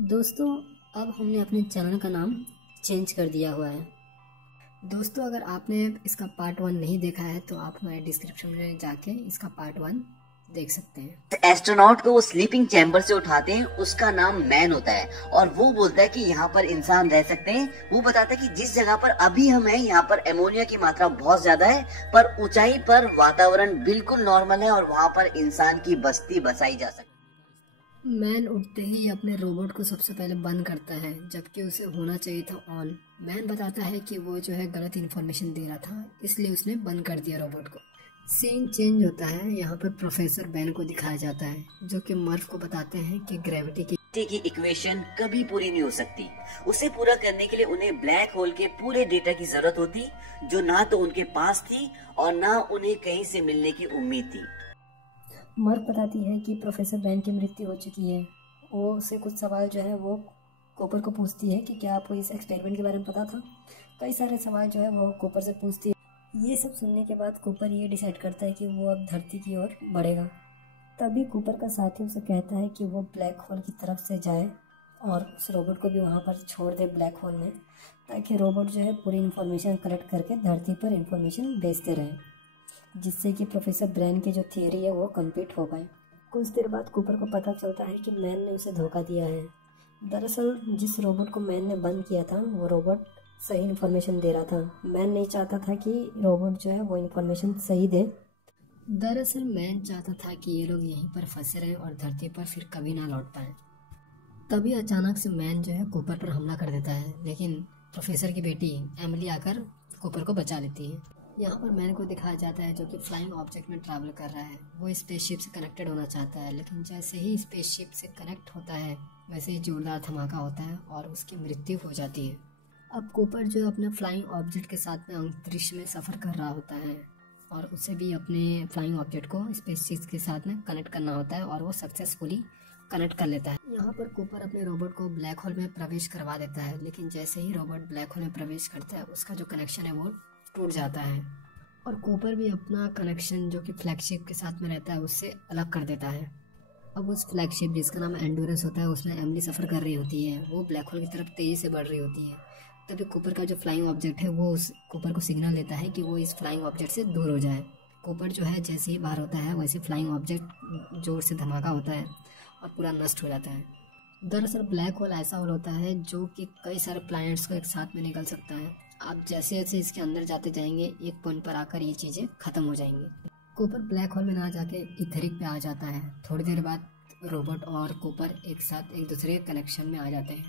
दोस्तों, अब हमने अपने चैनल का नाम चेंज कर दिया हुआ है। दोस्तों, अगर आपने इसका पार्ट 1 नहीं देखा है तो आप हमारे डिस्क्रिप्शन में जाके इसका पार्ट 1 देख सकते हैं। एस्ट्रोनॉट को वो स्लीपिंग चैम्बर से उठाते हैं, उसका नाम मैन होता है और वो बोलता है कि यहाँ पर इंसान रह सकते हैं। वो बताता है कि जिस जगह पर अभी हम हैं यहाँ पर एमोनिया की मात्रा बहुत ज्यादा है, पर ऊंचाई पर वातावरण बिल्कुल नॉर्मल है और वहाँ पर इंसान की बस्ती बसाई जा सकती है। मैन उठते ही अपने रोबोट को सबसे पहले बंद करता है, जबकि उसे होना चाहिए था ऑन। मैन बताता है कि वो जो है गलत इन्फॉर्मेशन दे रहा था, इसलिए उसने बंद कर दिया रोबोट को। सीन चेंज होता है। यहाँ पर प्रोफेसर बेन को दिखाया जाता है, जो कि मर्फ को बताते हैं कि ग्रेविटी की इक्वेशन कभी पूरी नहीं हो सकती। उसे पूरा करने के लिए उन्हें ब्लैक होल के पूरे डेटा की जरूरत होती, जो ना तो उनके पास थी और ना उन्हें कहीं से मिलने की उम्मीद थी। मर्फ बताती है कि प्रोफेसर बेन की मृत्यु हो चुकी है। वो उससे कुछ सवाल जो है वो कूपर को पूछती है कि क्या आपको इस एक्सपेरिमेंट के बारे में पता था। कई सारे सवाल जो है वो कूपर से पूछती है। ये सब सुनने के बाद कूपर ये डिसाइड करता है कि वो अब धरती की ओर बढ़ेगा। तभी कूपर का साथी उसे कहता है कि वो ब्लैक होल की तरफ से जाए और उस रोबोट को भी वहाँ पर छोड़ दे ब्लैक होल में, ताकि रोबोट जो है पूरी इन्फॉर्मेशन कलेक्ट करके धरती पर इन्फॉर्मेशन भेजते रहे, जिससे कि प्रोफेसर ब्रेन की जो थियरी है वो कंप्लीट हो पाए। कुछ देर बाद कूपर को पता चलता है कि मैन ने उसे धोखा दिया है। दरअसल जिस रोबोट को मैन ने बंद किया था वो रोबोट सही इन्फॉर्मेशन दे रहा था। मैन नहीं चाहता था कि रोबोट जो है वो इन्फॉर्मेशन सही दे। दरअसल मैन चाहता था कि ये लोग यहीं पर फंसे रहें और धरती पर फिर कभी ना लौट पाएं। तभी अचानक से मैन जो है कूपर पर हमला कर देता है, लेकिन प्रोफेसर की बेटी एमिली आकर कूपर को बचा लेती है। यहाँ पर मैन को दिखाया जाता है जो कि फ्लाइंग ऑब्जेक्ट में ट्रैवल कर रहा है। वो स्पेसशिप से कनेक्टेड होना चाहता है, लेकिन जैसे ही स्पेसशिप से कनेक्ट होता है वैसे ही जोरदार धमाका होता है और उसकी मृत्यु हो जाती है। अब कूपर जो अपने फ्लाइंग ऑब्जेक्ट के साथ में अंतरिक्ष में सफ़र कर रहा होता है और उसे भी अपने फ्लाइंग ऑब्जेक्ट को स्पेसशिप के साथ में कनेक्ट करना होता है और वो सक्सेसफुली कनेक्ट कर लेता है। यहाँ पर कूपर अपने रोबोट को ब्लैक होल में प्रवेश करवा देता है, लेकिन जैसे ही रोबोट ब्लैक होल में प्रवेश करता है उसका जो कनेक्शन है वो टूट जाता है और कूपर भी अपना कनेक्शन जो कि फ्लैगशिप के साथ में रहता है उससे अलग कर देता है। अब उस फ्लैगशिप जिसका नाम एंडोरेंस होता है उसमें एमिली सफ़र कर रही होती है। वो ब्लैक होल की तरफ तेज़ी से बढ़ रही होती है। तभी कूपर का जो फ्लाइंग ऑब्जेक्ट है वो उस कूपर को सिग्नल देता है कि वो इस फ्लाइंग ऑब्जेक्ट से दूर हो जाए। कूपर जो है जैसे ही बाहर होता है वैसे फ्लाइंग ऑब्जेक्ट जोर से धमाका होता है और पूरा नष्ट हो जाता है। दरअसल ब्लैक होल ऐसा होल होता है जो कि कई सारे प्लैनेट्स को एक साथ में निकल सकता है। आप जैसे जैसे इसके अंदर जाते जाएंगे एक पॉइंट पर आकर ये चीज़ें ख़त्म हो जाएंगी। कूपर ब्लैक होल में ना जाके इथेरिक पे आ जाता है। थोड़ी देर बाद रोबोट और कूपर एक साथ एक दूसरे के कनेक्शन में आ जाते हैं।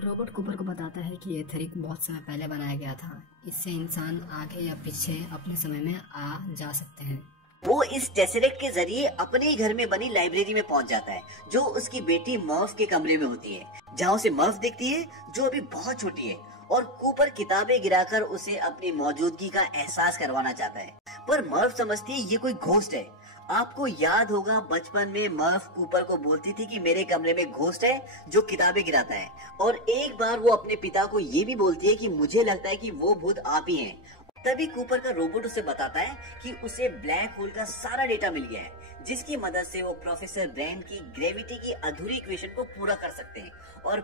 रोबोट कूपर को बताता है कि इथेरिक बहुत समय पहले बनाया गया था, इससे इंसान आगे या पीछे अपने समय में आ जा सकते हैं। वो इस टेसरेक्ट के जरिए अपने घर में बनी लाइब्रेरी में पहुंच जाता है, जो उसकी बेटी मर्फ के कमरे में होती है, जहां उसे मर्फ दिखती है जो अभी बहुत छोटी है और कूपर किताबें गिराकर उसे अपनी मौजूदगी का एहसास करवाना चाहता है। पर मर्फ समझती है ये कोई घोस्ट है। आपको याद होगा बचपन में मर्फ कूपर को बोलती थी कि मेरे कमरे में घोस्ट है जो किताबें गिराता है, और एक बार वो अपने पिता को ये भी बोलती है कि मुझे लगता है कि वो भूत आप ही हैं। तभी कूपर का रोबोट उसे बताता है कि उसे ब्लैक होल का सारा डेटा मिल गया है, जिसकी मदद से वो प्रोफेसर ब्रेन की ग्रेविटी की अधूरी इक्वेशन को पूरा कर सकते हैं। और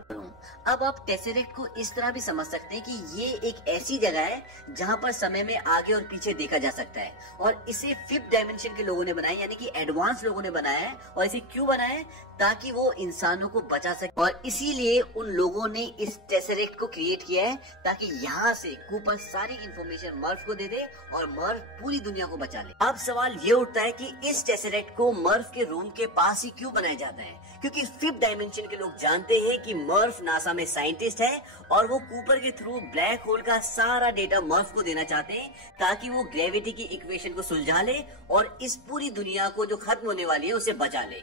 अब आप टेसरेक्ट को इस तरह भी समझ सकते हैं कि ये एक ऐसी जगह है जहां पर समय में आगे और पीछे देखा जा सकता है, और इसे 5th डायमेंशन के लोगों ने बनाया, यानी कि एडवांस लोगों ने बनाया है। और इसे क्यों बनाया है? ताकि वो इंसानों को बचा सके, और इसीलिए उन लोगों ने इस टेसरेक्ट को क्रिएट किया है ताकि यहाँ से कूपर सारी इंफॉर्मेशन मर्फ को दे दे और मर्फ पूरी दुनिया को बचा ले। अब सवाल ये उठता है कि इस टेसरेक्ट को मर्फ के रूम के पास ही क्यों बनाया जाता है? क्योंकि 5th डायमेंशन के लोग जानते हैं कि मर्फ नासा में साइंटिस्ट है और वो कूपर के थ्रू ब्लैक होल का सारा डेटा मर्फ को देना चाहते हैं ताकि वो ग्रेविटी की इक्वेशन को सुलझा ले और इस पूरी दुनिया को जो खत्म होने वाली है उसे बचा ले।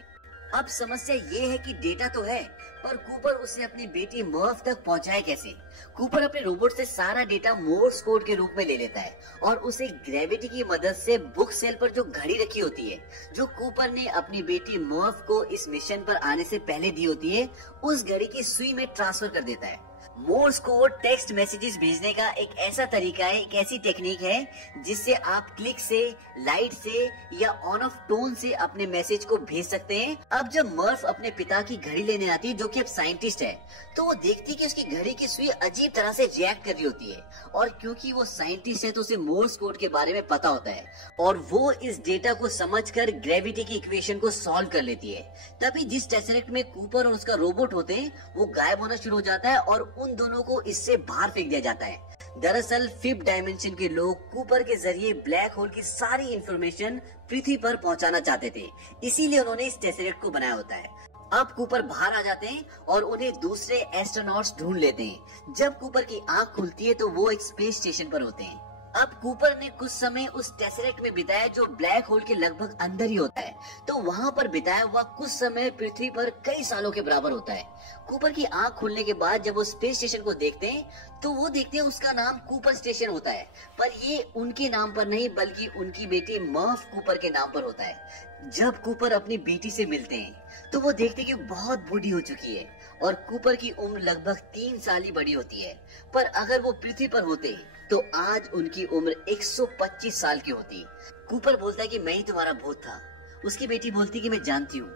अब समस्या ये है कि डेटा तो है, पर कूपर उसे अपनी बेटी मर्फ तक पहुंचाए कैसे? कूपर अपने रोबोट से सारा डेटा मोर्स कोड के रूप में ले लेता है और उसे ग्रेविटी की मदद से बुक सेल पर जो घड़ी रखी होती है, जो कूपर ने अपनी बेटी मर्फ को इस मिशन पर आने से पहले दी होती है, उस घड़ी की सुई में ट्रांसफर कर देता है। मोर्स कोड टेक्स्ट मैसेजेस भेजने का एक ऐसा तरीका है, एक ऐसी टेक्निक है जिससे आप क्लिक से, लाइट से या ऑन ऑफ टोन से अपने मैसेज को भेज सकते हैं। अब जब मर्फ अपने पिता की घड़ी लेने आती है, जो कि अब साइंटिस्ट है, तो वो देखती है कि उसकी घड़ी की सुई अजीब तरह से रिएक्ट कर रही होती है, और क्योंकि वो साइंटिस्ट है तो उसे मोर्स कोड के बारे में पता होता है और वो इस डेटा को समझकर ग्रेविटी की इक्वेशन को सॉल्व कर लेती है। तभी जिस टेसरेक्ट में कूपर और उसका रोबोट होते हैं वो गायब होना शुरू हो जाता है और उन दोनों को इससे बाहर फेंक दिया जाता है। दरअसल फिफ्थ डायमेंशन के लोग कूपर के जरिए ब्लैक होल की सारी इंफॉर्मेशन पृथ्वी पर पहुंचाना चाहते थे, इसीलिए उन्होंने इस टेसरेक्ट को बनाया होता है। अब कूपर बाहर आ जाते हैं और उन्हें दूसरे एस्ट्रोनॉट्स ढूंढ लेते हैं। जब कूपर की आंख खुलती है तो वो एक स्पेस स्टेशन पर होते हैं। अब कूपर ने कुछ समय उस टेसरेक्ट में बिताया जो ब्लैक होल के लगभग अंदर ही होता है, तो वहाँ पर बिताया हुआ कुछ समय पृथ्वी पर कई सालों के बराबर होता है। कूपर की आंख खुलने के बाद जब वो स्पेस स्टेशन को देखते हैं तो वो देखते हैं उसका नाम कूपर स्टेशन होता है, पर ये उनके नाम पर नहीं बल्कि उनकी बेटी मर्फ कूपर के नाम पर होता है। जब कूपर अपनी बेटी से मिलते हैं तो वो देखते हैं कि बहुत बूढ़ी हो चुकी है और कूपर की उम्र लगभग 3 साल ही बड़ी होती है, पर अगर वो पृथ्वी पर होते तो आज उनकी उम्र 125 साल की होती। कूपर बोलता है कि मैं ही तुम्हारा भूत था। उसकी बेटी बोलती कि मैं जानती हूँ।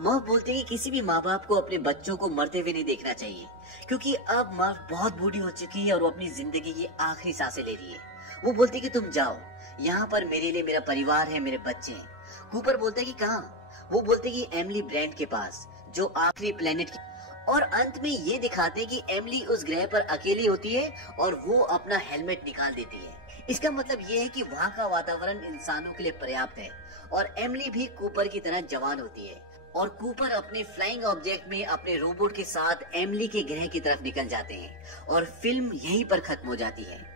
मर्फ बोलती है कि किसी भी माँ बाप को अपने बच्चों को मरते हुए नहीं देखना चाहिए, क्योंकि अब मर्फ बहुत बूढ़ी हो चुकी है और वो अपनी जिंदगी की आखिरी सांसें ले रही है। वो बोलती है कि तुम जाओ, यहाँ पर मेरे लिए मेरा परिवार है, मेरे बच्चे हैं। कूपर बोलता है कि कहाँ? वो बोलते हैं कि एमिली ब्रेंट के पास, जो आखिरी प्लेनेट की। और अंत में ये दिखाते हैं कि एमिली उस ग्रह पर अकेली होती है और वो अपना हेलमेट निकाल देती है। इसका मतलब ये है कि वहाँ का वातावरण इंसानों के लिए पर्याप्त है और एमिली भी कूपर की तरह जवान होती है और कूपर अपने फ्लाइंग ऑब्जेक्ट में अपने रोबोट के साथ एमिली के ग्रह की तरफ निकल जाते हैं और फिल्म यहीं पर खत्म हो जाती है।